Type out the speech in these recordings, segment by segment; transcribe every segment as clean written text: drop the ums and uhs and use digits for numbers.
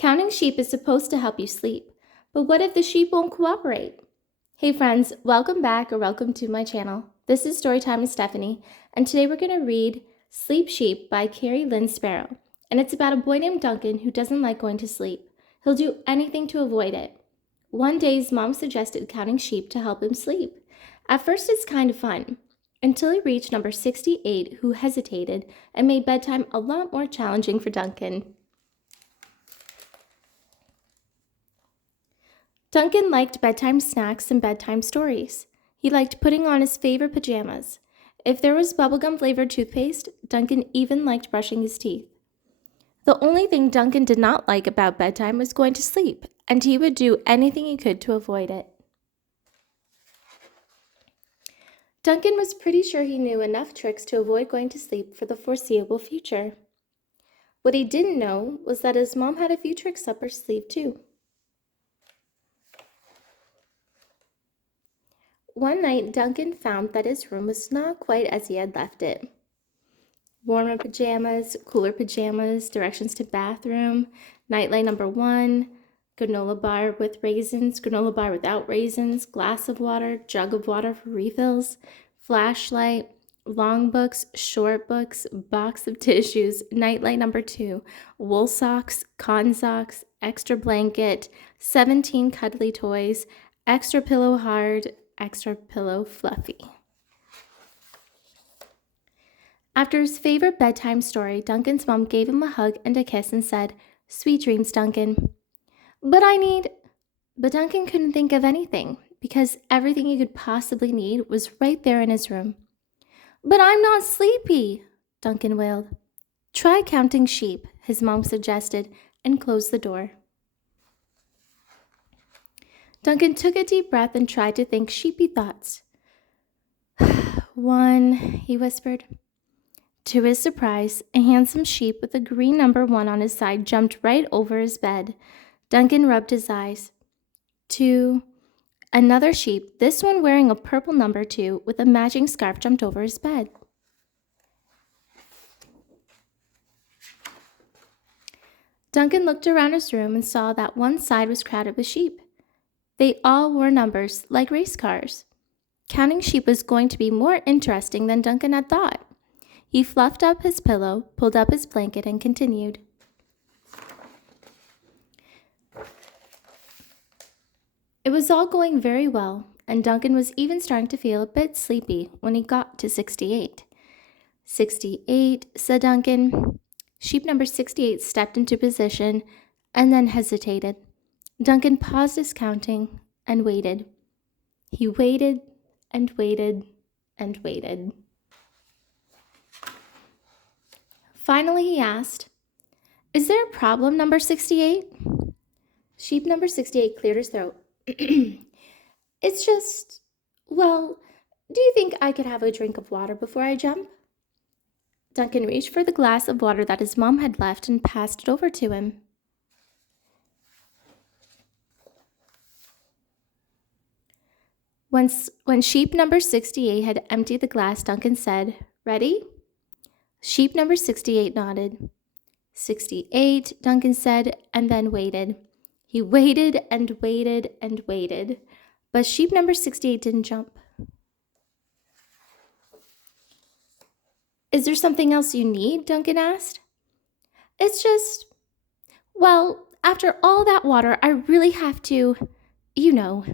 Counting sheep is supposed to help you sleep, but what if the sheep won't cooperate? Hey friends, welcome back or welcome to my channel. This is Storytime with Stephanie, and today we're going to read Sleep Sheep by Kerry Sparrow. And it's about a boy named Duncan who doesn't like going to sleep. He'll do anything to avoid it. One day his mom suggested counting sheep to help him sleep. At first it's kind of fun, until he reached number 68, who hesitated and made bedtime a lot more challenging for Duncan. Duncan liked bedtime snacks and bedtime stories. He liked putting on his favorite pajamas. If there was bubblegum-flavored toothpaste, Duncan even liked brushing his teeth. The only thing Duncan did not like about bedtime was going to sleep, and he would do anything he could to avoid it. Duncan was pretty sure he knew enough tricks to avoid going to sleep for the foreseeable future. What he didn't know was that his mom had a few tricks up her sleeve too. One night, Duncan found that his room was not quite as he had left it. Warmer pajamas, cooler pajamas, directions to bathroom, nightlight number 1, granola bar with raisins, granola bar without raisins, glass of water, jug of water for refills, flashlight, long books, short books, box of tissues, nightlight number 2, wool socks, cotton socks, extra blanket, 17 cuddly toys, extra pillow hard, extra pillow fluffy. After his favorite bedtime story, Duncan's mom gave him a hug and a kiss and said, "Sweet dreams, Duncan." But Duncan couldn't think of anything because everything he could possibly need was right there in his room. "But I'm not sleepy," Duncan wailed. "Try counting sheep," his mom suggested, and closed the door. Duncan took a deep breath and tried to think sheepy thoughts. 1, he whispered. To his surprise, a handsome sheep with a green number 1 on his side jumped right over his bed. Duncan rubbed his eyes. 2, another sheep, this one wearing a purple number 2 with a matching scarf, jumped over his bed. Duncan looked around his room and saw that one side was crowded with sheep. They all wore numbers, like race cars. Counting sheep was going to be more interesting than Duncan had thought. He fluffed up his pillow, pulled up his blanket, and continued. It was all going very well, and Duncan was even starting to feel a bit sleepy when he got to 68. 68, said Duncan. Sheep number 68 stepped into position and then hesitated. Duncan paused his counting and waited. He waited and waited and waited. Finally, he asked, "Is there a problem, number 68? Sheep number 68 cleared his throat. "It's just, well, do you think I could have a drink of water before I jump?" Duncan reached for the glass of water that his mom had left and passed it over to him. When sheep number 68 had emptied the glass, Duncan said, "Ready?" Sheep number 68 nodded. 68, Duncan said, and then waited. He waited and waited and waited, but sheep number 68 didn't jump. "Is there something else you need?" Duncan asked. "It's just, well, after all that water, I really have to, you know."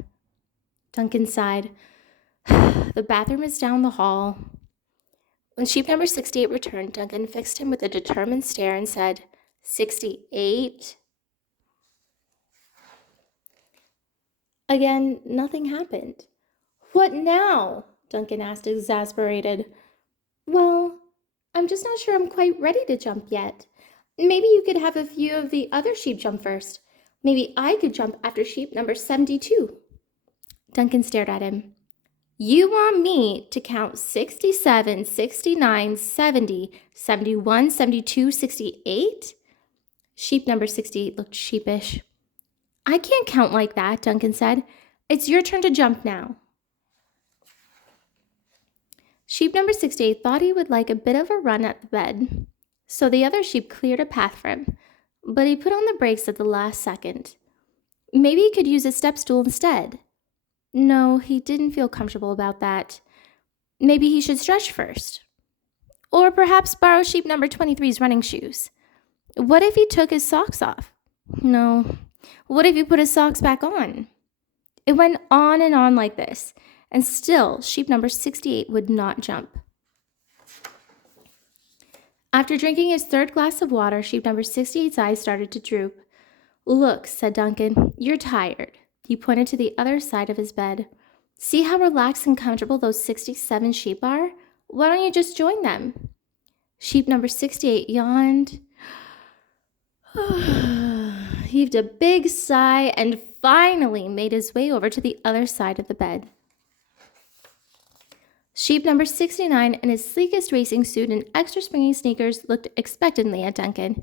Duncan sighed. "The bathroom is down the hall." When sheep number 68 returned, Duncan fixed him with a determined stare and said, 68. Again, nothing happened. "What now?" Duncan asked, exasperated. "Well, I'm just not sure I'm quite ready to jump yet. Maybe you could have a few of the other sheep jump first. Maybe I could jump after sheep number 72. Duncan stared at him. "You want me to count 67, 69, 70, 71, 72, 68? Sheep number 68 looked sheepish. "I can't count like that," Duncan said. "It's your turn to jump now." Sheep number 68 thought he would like a bit of a run at the bed, so the other sheep cleared a path for him. but he put on the brakes at the last second. Maybe he could use a step stool instead. No, he didn't feel comfortable about that. Maybe he should stretch first. Or perhaps borrow sheep number 23's running shoes. What if he took his socks off? No. What if he put his socks back on? It went on and on like this, and still sheep number 68 would not jump. After drinking his third glass of water, sheep number 68's eyes started to droop. Look, said Duncan, you're tired. He pointed to the other side of his bed. See how relaxed and comfortable those 67 sheep are? Why don't you just join them? Sheep number 68 yawned, heaved a big sigh, and finally made his way over to the other side of the bed. Sheep number 69 in his sleekest racing suit and extra springy sneakers looked expectantly at Duncan.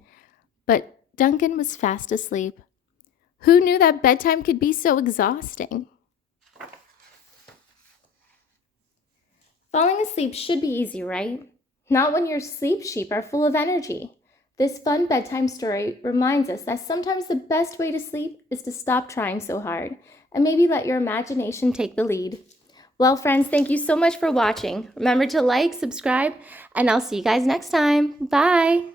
But Duncan was fast asleep. Who knew that bedtime could be so exhausting? Falling asleep should be easy, right? Not when your sleep sheep are full of energy. This fun bedtime story reminds us that sometimes the best way to sleep is to stop trying so hard and maybe let your imagination take the lead. Well, friends, thank you so much for watching. Remember to like, subscribe, and I'll see you guys next time. Bye!